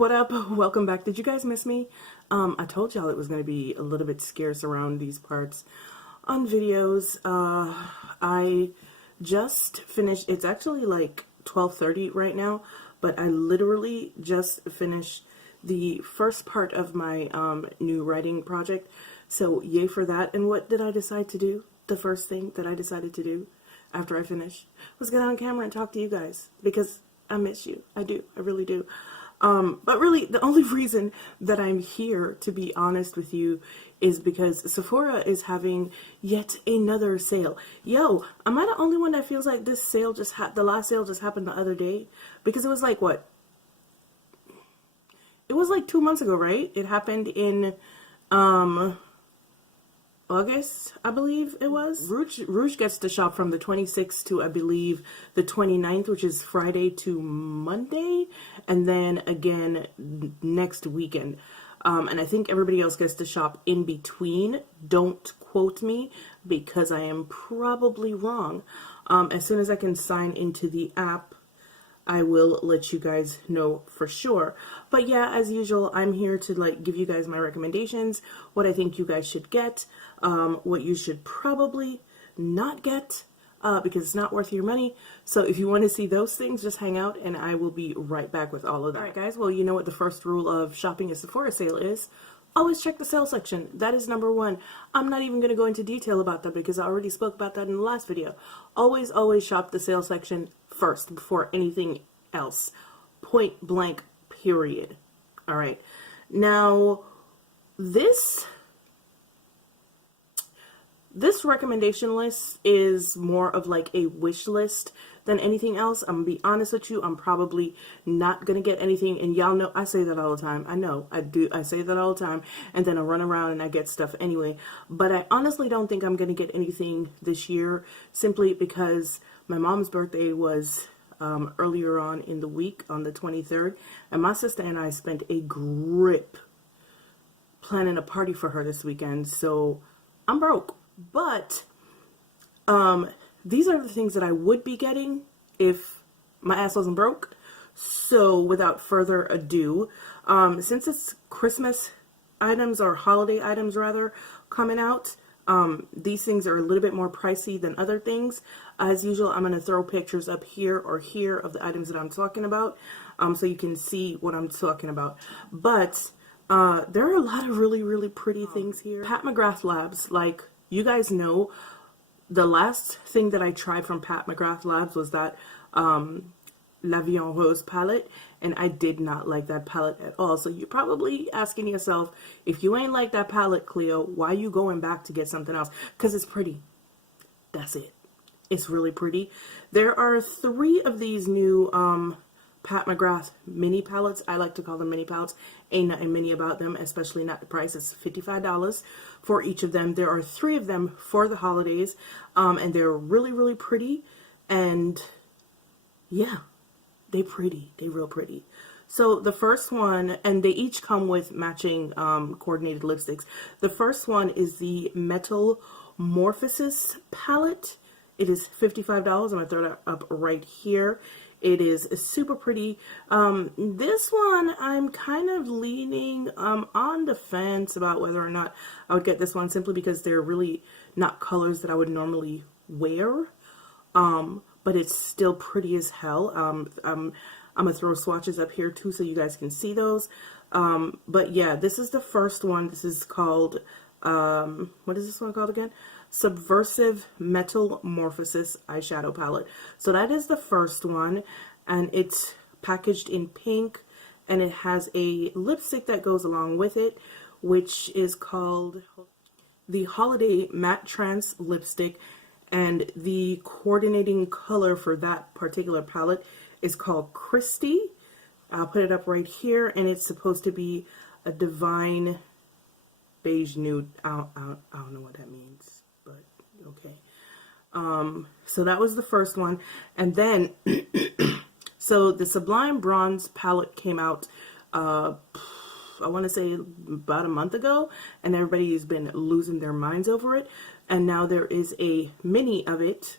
What up? Welcome back. Did you guys miss me? I told y'all it was going to be a little bit scarce around these parts on videos. I just finished, it's actually like 12:30 right now, but I literally just finished the first part of my new writing project. So yay for that. And what did I decide to do? The first thing that I decided to do after I finished was get on camera and talk to you guys, because I miss you. I do. I really do. But really, the only reason that I'm here, to be honest with you, is because Sephora is having yet another sale. Yo, am I the only one that feels like this sale just the last sale just happened the other day? Because it was like, what? It was like 2 months ago, right? It happened in, August, I believe it was. Rouge gets to shop from the 26th to, I believe, the 29th, which is Friday to Monday, and then again next weekend. And I think everybody else gets to shop in between. Don't quote me, because I am probably wrong. As soon as I can sign into the app, I will let you guys know for sure. But yeah, as usual, I'm here to like give you guys my recommendations, what I think you guys should get, what you should probably not get, because it's not worth your money. So if you want to see those things, just hang out and I will be right back with all of that. All right, guys. Well, you know what the first rule of shopping a Sephora sale is. Always check the sale section. That is number one. I'm not even going to go into detail about that because I already spoke about that in the last video. Always shop the sale section first before anything else. Point blank, period. All right. Now, this recommendation list is more of like a wish list than anything else. I'm gonna be honest with you, I'm probably not gonna get anything, and y'all know I say that all the time. I know I do. I say that all the time, and then I run around and I get stuff anyway. But I honestly don't think I'm gonna get anything this year, simply because my mom's birthday was earlier on in the week on the 23rd, and my sister and I spent a grip planning a party for her this weekend, so I'm broke. But these are the things that I would be getting if my ass wasn't broke. So without further ado, since it's Christmas items, or holiday items rather, coming out, these things are a little bit more pricey than other things. As usual, I'm going to throw pictures up here or here of the items that I'm talking about, so you can see what I'm talking about. But there are a lot of really pretty things here. Pat McGrath Labs, like you guys know, the last thing that I tried from Pat McGrath Labs was that La Vie en Rose palette, and I did not like that palette at all. So you're probably asking yourself, if you ain't like that palette, Cleo, why you going back to get something else? Because it's pretty. That's it. It's really pretty. There are 3 of these new Pat McGrath mini palettes. I like to call them mini palettes. Ain't nothing mini about them, especially not the price. It's $55 for each of them. There are 3 of them for the holidays, and they're really pretty. And yeah, they pretty. They real pretty. So the first one, and they each come with matching coordinated lipsticks. The first one is the Metamorphosis palette. It is $55. I'm going to throw that up right here. It is super pretty. This one, I'm kind of leaning on the fence about whether or not I would get this one, simply because they're really not colors that I would normally wear. But it's still pretty as hell. I'm going to throw swatches up here too so you guys can see those. But yeah, this is the first one. This is called, what is this one called again? Subversive Metamorphosis eyeshadow palette. So that is the first one, and it's packaged in pink, and it has a lipstick that goes along with it, which is called the Holiday Matte Trance Lipstick, and the coordinating color for that particular palette is called Christy. I'll put it up right here, and it's supposed to be a divine beige nude. I don't know what that means, but okay. So that was the first one, and then so the Sublime Bronze palette came out I want to say about a month ago, and everybody has been losing their minds over it, and now there is a mini of it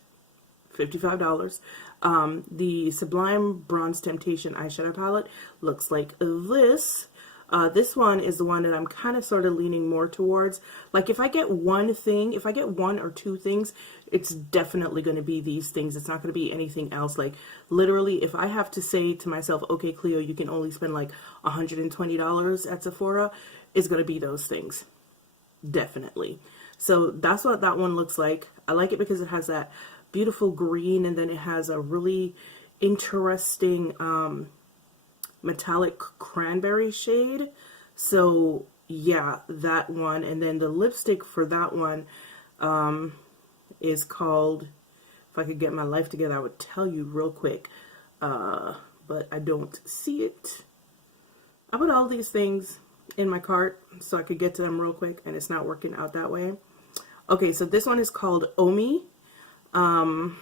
$55. The Sublime Bronze Temptation eyeshadow palette looks like this. This one is the one that I'm kind of sort of leaning more towards. Like if I get one thing, if I get one or two things, it's definitely going to be these things. It's not going to be anything else. Like literally, if I have to say to myself, okay, Cleo, you can only spend like $120 at Sephora, it's going to be those things. Definitely. So that's what that one looks like. I like it because it has that beautiful green, and then it has a really interesting metallic cranberry shade. So yeah, that one. And then the lipstick for that one is called, if I could get my life together I would tell you real quick, but I don't see it. I put all these things in my cart so I could get to them real quick, and it's not working out that way. Okay, so this one is called Omi, and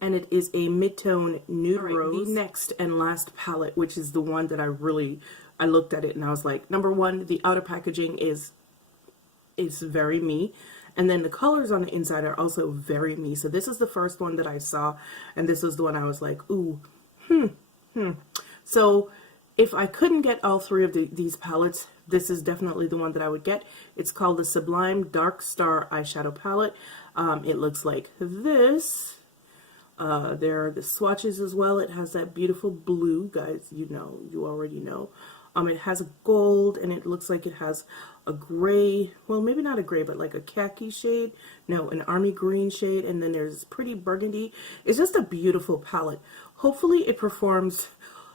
it is a mid-tone nude rose. The next and last palette, which is the one that I looked at it and I was like, number one, the outer packaging is very me, and then the colors on the inside are also very me. So this is the first one that I saw, and this was the one I was like, ooh, So if I couldn't get all three of these palettes, this is definitely the one that I would get. It's called the Sublime Dark Star Eyeshadow Palette. It looks like this. There are the swatches as well. It has that beautiful blue, guys, you already know. It has a gold, and it looks like it has a gray, well, maybe not a gray, but like a khaki shade. No, an army green shade, and then there's pretty burgundy. It's just a beautiful palette. Hopefully it performs,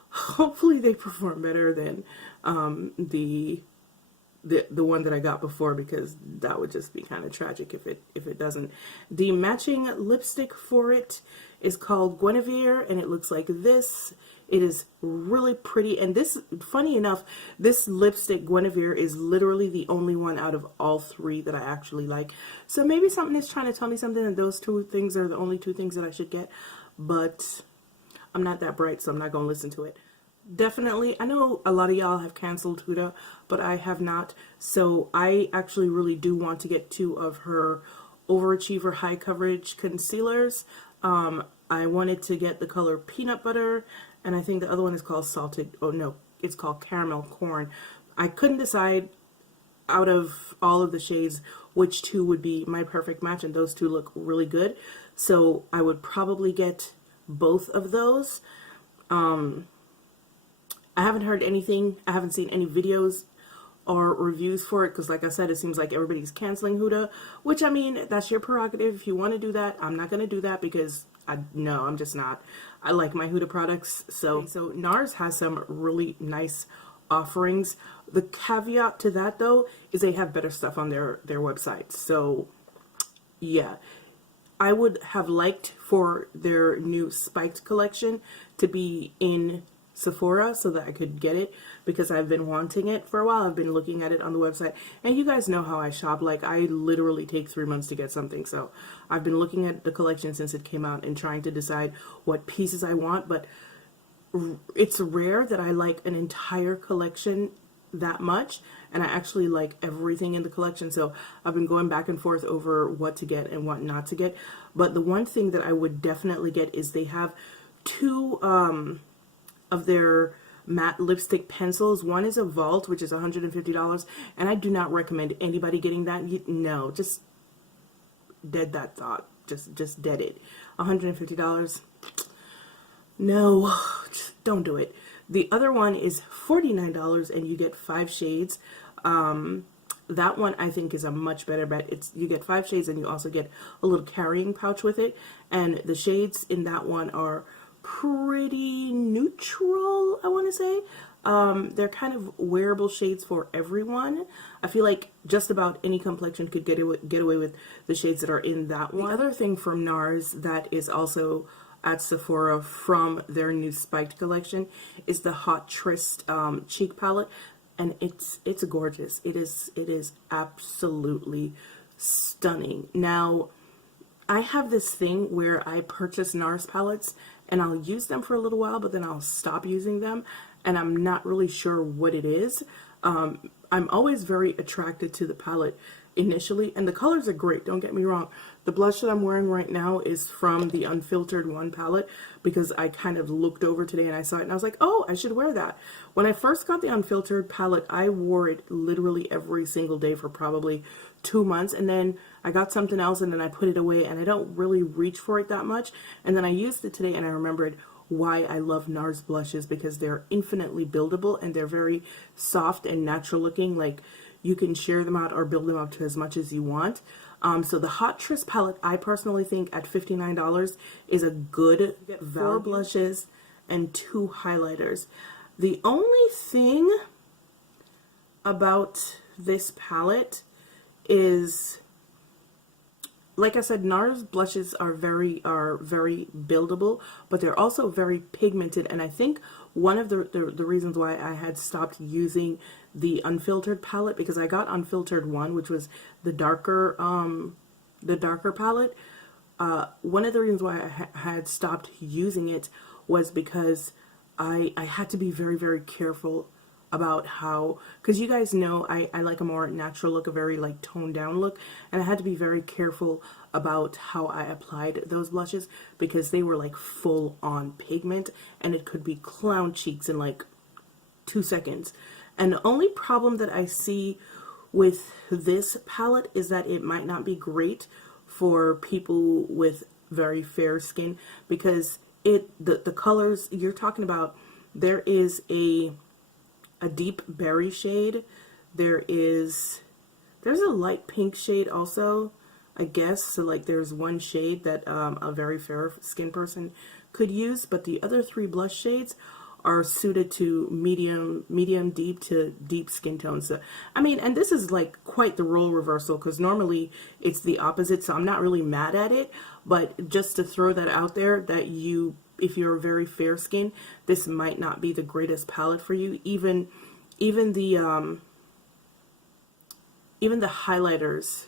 hopefully they perform better than the one that I got before, because that would just be kind of tragic if it doesn't. The matching lipstick for it is called Guinevere, and it looks like this. It is really pretty, and this, funny enough, this lipstick Guinevere is literally the only one out of all three that I actually like. So maybe something is trying to tell me something, and those two things are the only two things that I should get, but I'm not that bright, so I'm not going to listen to it. Definitely, I know a lot of y'all have canceled Huda, but I have not. So I actually really do want to get two of her Overachiever High Coverage Concealers. I wanted to get the color Peanut Butter, and I think the other one is called Salted, oh no, it's called Caramel Corn. I couldn't decide out of all of the shades which two would be my perfect match, and those two look really good. So I would probably get both of those. I haven't heard anything. I haven't seen any videos or reviews for it, because like I said, it seems like everybody's canceling Huda, which, I mean, that's your prerogative. If you want to do that, I'm not going to do that, because I'm just not. I like my Huda products. So NARS has some really nice offerings. The caveat to that, though, is they have better stuff on their website. So yeah, I would have liked for their new Spiked collection to be in Sephora so that I could get it, because I've been wanting it for a while. I've been looking at it on the website, and you guys know how I shop. Like, I literally take 3 months to get something, so I've been looking at the collection since it came out and trying to decide what pieces I want. But it's rare that I like an entire collection that much, and I actually like everything in the collection. So I've been going back and forth over what to get and what not to get. But the one thing that I would definitely get is they have two of their matte lipstick pencils. One is a Vault, which is $150, and I do not recommend anybody getting that. No, just dead that thought. Just dead it. $150. No, just don't do it. The other one is $49, and you get 5 shades. That one I think is a much better bet. You get 5 shades, and you also get a little carrying pouch with it. And the shades in that one are pretty neutral, I want to say. They're kind of wearable shades for everyone. I feel like just about any complexion could get away with the shades that are in that one. The other thing from NARS that is also at Sephora from their new Spiked collection is the Hot Tryst cheek palette, and it's gorgeous. It is absolutely stunning. Now, I have this thing where I purchase NARS palettes and I'll use them for a little while, but then I'll stop using them, and I'm not really sure what it is. I'm always very attracted to the palette initially, and the colors are great, don't get me wrong. The blush that I'm wearing right now is from the Unfiltered 1 palette, because I kind of looked over today and I saw it and I was like, oh, I should wear that. When I first got the Unfiltered palette, I wore it literally every single day for probably 2 months, and then I got something else and then I put it away, and I don't really reach for it that much. And then I used it today and I remembered why I love NARS blushes, because they're infinitely buildable and they're very soft and natural looking. Like, you can sheer them out or build them up to as much as you want. So the Hot Tris palette, I personally think at $59 is a good value. 4 blushes and 2 highlighters. The only thing about this palette is, like I said, NARS blushes are very buildable, but they're also very pigmented. And I think one of the reasons why I had stopped using the Unfiltered palette, because I got Unfiltered 1, which was the darker palette. One of the reasons why I had stopped using it was because I had to be very careful about how, because you guys know I like a more natural look, a very like toned down look, and I had to be very careful about how I applied those blushes, because they were like full on pigment and it could be clown cheeks in like 2 seconds. And the only problem that I see with this palette is that it might not be great for people with very fair skin, because the colors you're talking about, there is a deep berry shade, there's a light pink shade also, I guess. So like there's one shade that a very fair skin person could use, but the other 3 blush shades are suited to medium deep to deep skin tones. So I mean, and this is like quite the role reversal, because normally it's the opposite, so I'm not really mad at it. But just to throw that out there, that if you're very fair skin, this might not be the greatest palette for you. Even the highlighters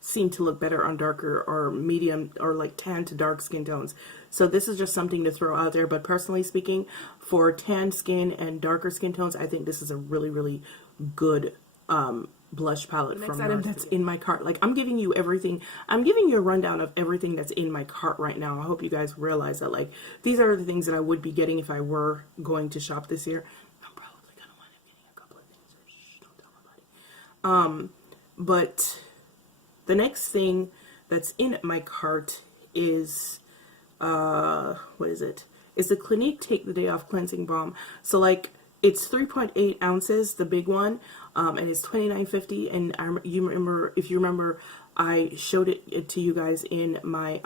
seem to look better on darker or medium or like tan to dark skin tones. So this is just something to throw out there. But personally speaking, for tan skin and darker skin tones, I think this is a really good blush palette. Next item that's in my cart. Like, I'm giving you everything. I'm giving you a rundown of everything that's in my cart right now. I hope you guys realize that, like, these are the things that I would be getting if I were going to shop this year. I'm probably gonna wind up getting a couple of things, so shh, don't tell nobody. But the next thing that's in my cart is what is it? It's the Clinique Take the Day Off Cleansing Balm. So like, it's 3.8 ounces, the big one, and it's $29.50. And if you remember, I showed it to you guys in my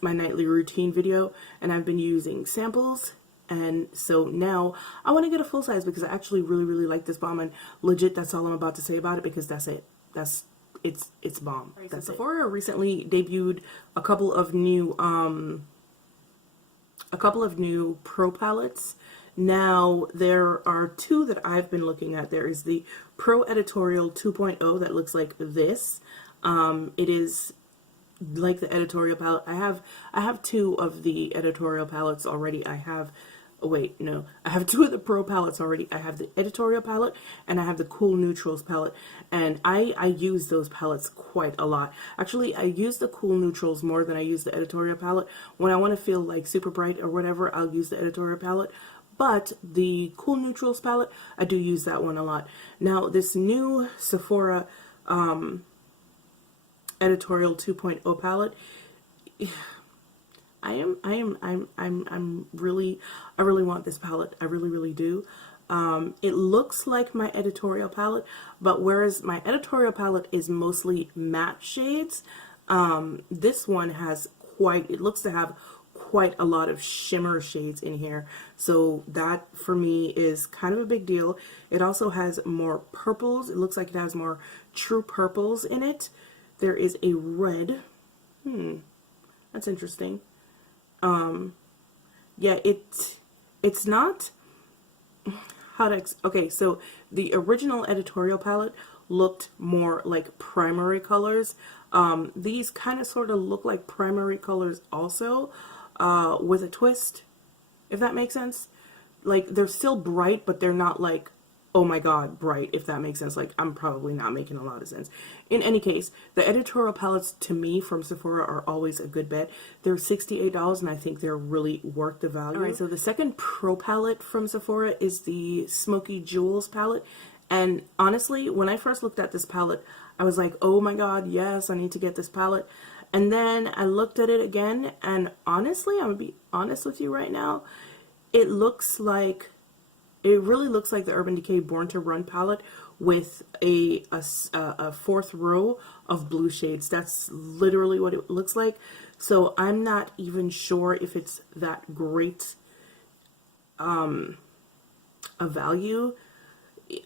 my nightly routine video, and I've been using samples. And so now I want to get a full size, because I actually really like this balm, and legit, that's all I'm about to say about it, because that's it. It's bomb. Right, so Sephora recently debuted a couple of new pro palettes. Now there are 2 that I've been looking at. There is the Pro Editorial 2.0 that looks like this. It is like the editorial palette. I have 2 of the editorial palettes already. I have 2 of the pro palettes already. I have the editorial palette and I have the Cool Neutrals palette, and I use those palettes quite a lot. Actually, I use the Cool Neutrals more than I use the editorial palette. When I want to feel like super bright or whatever, I'll use the editorial palette. But the Cool Neutrals palette, I do use that one a lot. Now, this new Sephora Editorial 2.0 palette, I really want this palette. I really do. It looks like my editorial palette, but whereas my editorial palette is mostly matte shades, this one has it looks to have quite a lot of shimmer shades in here. So that for me is kind of a big deal. It also has more purples. It looks like it has more true purples in it. There is a red. That's interesting. Yeah, it's not okay, so the original editorial palette looked more like primary colors. These kind of sort of look like primary colors also, with a twist, if that makes sense. Like, they're still bright, but they're not like oh my god, bright, if that makes sense. Like, I'm probably not making a lot of sense. In any case, the editorial palettes to me from Sephora are always a good bet. They're $68 and I think they're really worth the value. Alright, so the second pro palette from Sephora is the Smoky Jewels palette. And honestly, when I first looked at this palette, I was like, oh my god, yes, I need to get this palette. And then I looked at it again, and honestly, I'm gonna be honest with you right now, it really looks like the Urban Decay Born to Run palette with a fourth row of blue shades. That's literally what it looks like. So I'm not even sure if it's that great a value.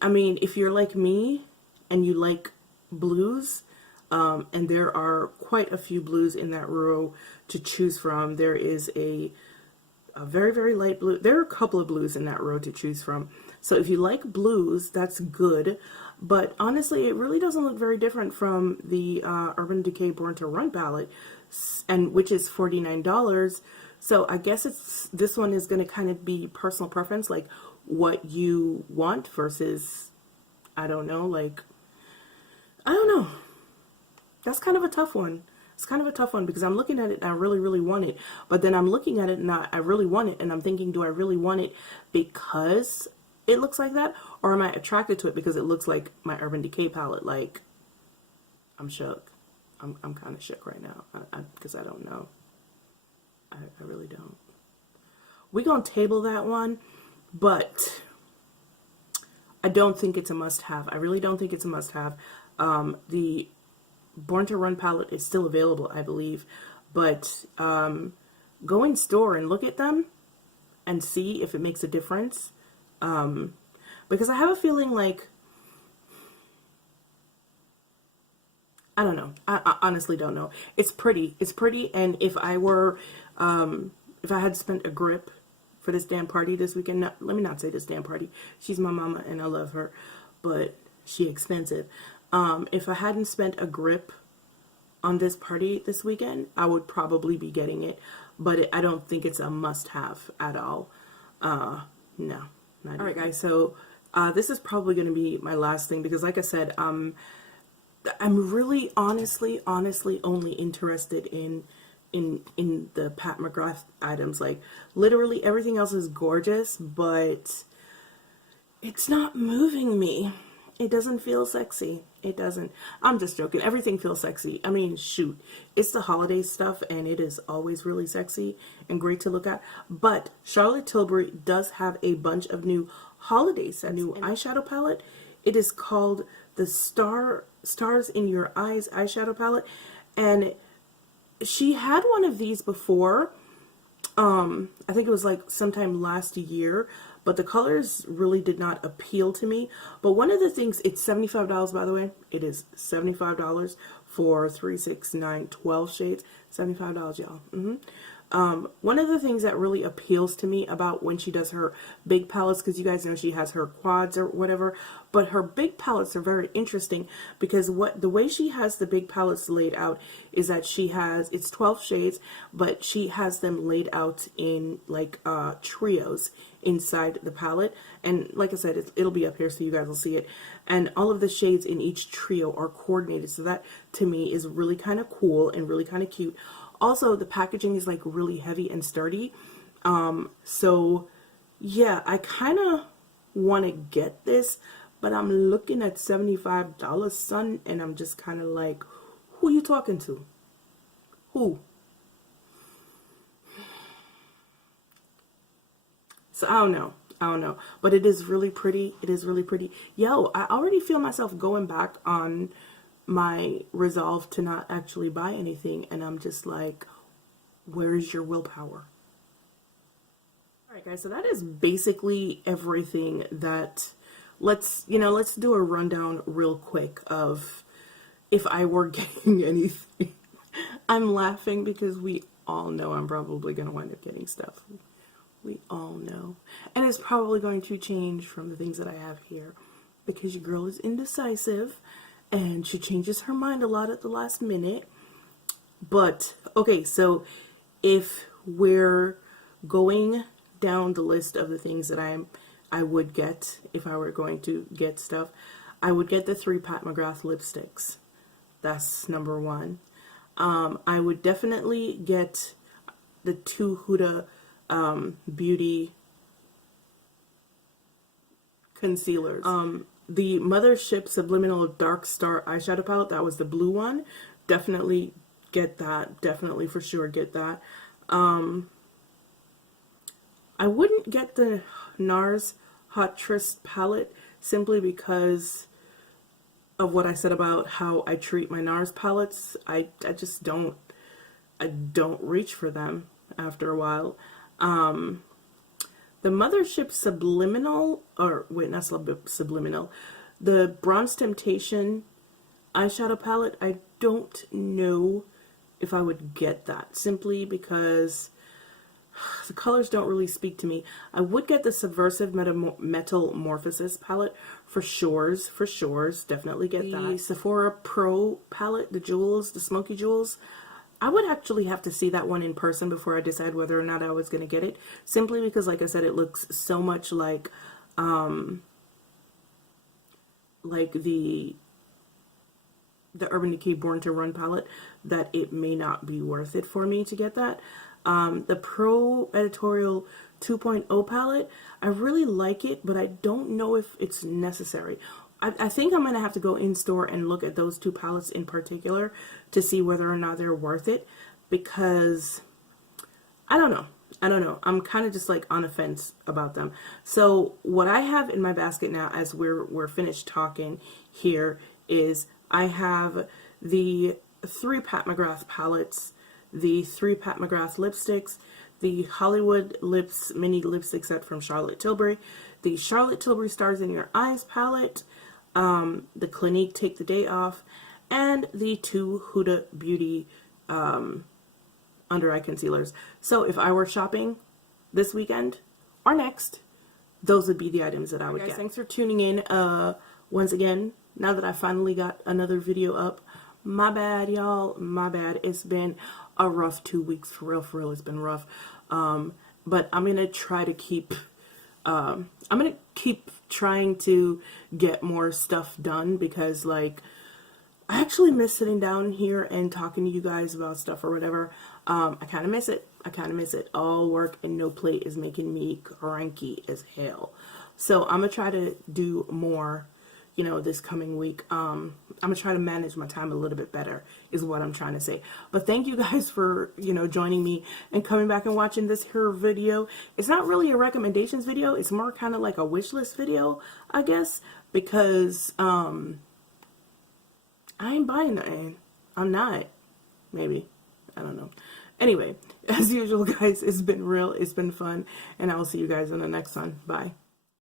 I mean, if you're like me and you like blues, and there are quite a few blues in that row to choose from. There is a very, very light blue. There are a couple of blues in that row to choose from. So if you like blues, that's good. But honestly, it really doesn't look very different from the Urban Decay Born to Run palette, and which is $49. So I guess this one is going to kind of be personal preference, like what you want versus, I don't know, like, I don't know. That's kind of a tough one. It's kind of a tough one because I'm looking at it and I really, really want it. But then I'm looking at it and I really want it. And I'm thinking, do I really want it because it looks like that? Or am I attracted to it because it looks like my Urban Decay palette? Like, I'm shook. I'm kind of shook right now because I don't know. I really don't. We're going to table that one. But I don't think it's a must-have. I really don't think it's a must-have. The Born to Run palette is still available, I believe, but go in store and look at them and see if it makes a difference, because I have a feeling like, I don't know, I honestly don't know. It's pretty, and if I had spent a grip for this damn party this weekend, let me not say this damn party, she's my mama and I love her, but she expensive. If I hadn't spent a grip on this party this weekend, I would probably be getting it, but I don't think it's a must-have at all. No, not all right, guys. So this is probably going to be my last thing because, like I said, I'm really honestly only interested in the Pat McGrath items. Like, literally everything else is gorgeous, but it's not moving me. It doesn't feel sexy. It doesn't. I'm just joking. Everything feels sexy. I mean, shoot. It's the holiday stuff, and it is always really sexy and great to look at. But Charlotte Tilbury does have a bunch of new holiday sets. A new eyeshadow palette. It is called the Stars in Your Eyes eyeshadow palette. And she had one of these before. I think it was like sometime last year. But the colors really did not appeal to me. But one of the things, it's $75, by the way. It is $75 for 3, 6, 9, 12 shades. $75, y'all. One of the things that really appeals to me about when she does her big palettes, because you guys know she has her quads or whatever, but her big palettes are very interesting because the way she has the big palettes laid out is that it's 12 shades, but she has them laid out in like trios inside the palette. And like I said, it'll be up here so you guys will see it. And all of the shades in each trio are coordinated, so that to me is really kind of cool and really kind of cute. Also, the packaging is like really heavy and sturdy. So yeah, I kind of want to get this, but I'm looking at $75, son, and I'm just kind of like, who you talking to? Who? So I don't know, but it is really pretty. It is really pretty. Yo, I already feel myself going back on my resolve to not actually buy anything, and I'm just like, where is your willpower? Alright guys, so that is basically everything that, let's do a rundown real quick of if I were getting anything. I'm laughing because we all know I'm probably going to wind up getting stuff. We all know. And it's probably going to change from the things that I have here because your girl is indecisive and she changes her mind a lot at the last minute. But, okay, so if we're going down the list of the things that I'm I would get if I were going to get stuff. I would get the 3 Pat McGrath lipsticks. That's number 1. I would definitely get the 2 Huda Beauty concealers. The Mothership Subliminal Dark Star eyeshadow palette, that was the blue one. Definitely get that. Definitely for sure get that. I wouldn't get the NARS Hot Tryst palette simply because of what I said about how I treat my NARS palettes. I just don't reach for them after a while. The Mothership Subliminal, or wait, not Subliminal, the Bronze Temptation eyeshadow palette, I don't know if I would get that, simply because the colors don't really speak to me. I would get the Subversive Metamorphosis palette for shores, definitely get that. The Sephora Pro palette, the jewels, the smoky jewels, I would actually have to see that one in person before I decide whether or not I was going to get it, simply because, like I said, it looks so much like the Urban Decay Born to Run palette, that it may not be worth it for me to get that. The Pro Editorial 2.0 palette, I really like it, but I don't know if it's necessary. I think I'm going to have to go in store and look at those 2 palettes in particular to see whether or not they're worth it, because I don't know. I'm kind of just like on the fence about them. So what I have in my basket now, as we're finished talking here, is I have the 3 Pat McGrath palettes, the 3 Pat McGrath lipsticks, the Hollywood Lips mini lipstick set from Charlotte Tilbury, the Charlotte Tilbury Stars in Your Eyes palette, the Clinique Take the Day Off, and the 2 Huda Beauty under eye concealers. So if I were shopping this weekend or next, those would be the items that I would get. Thanks for tuning in once again. Now that I finally got another video up, my bad, y'all, my bad. It's been a rough 2 weeks, for real, it's been rough. But I'm gonna try to keep trying to get more stuff done, because like I actually miss sitting down here and talking to you guys about stuff or whatever. I kind of miss it. All work and no play is making me cranky as hell. So I'm gonna try to do more, you know, this coming week. I'm gonna try to manage my time a little bit better, is what I'm trying to say. But thank you guys for, you know, joining me and coming back and watching this here video. It's not really a recommendations video. It's more kind of like a wish list video, I guess, because I ain't buying nothing. I'm not. Maybe. I don't know. Anyway, as usual, guys, it's been real. It's been fun. And I will see you guys in the next one. Bye.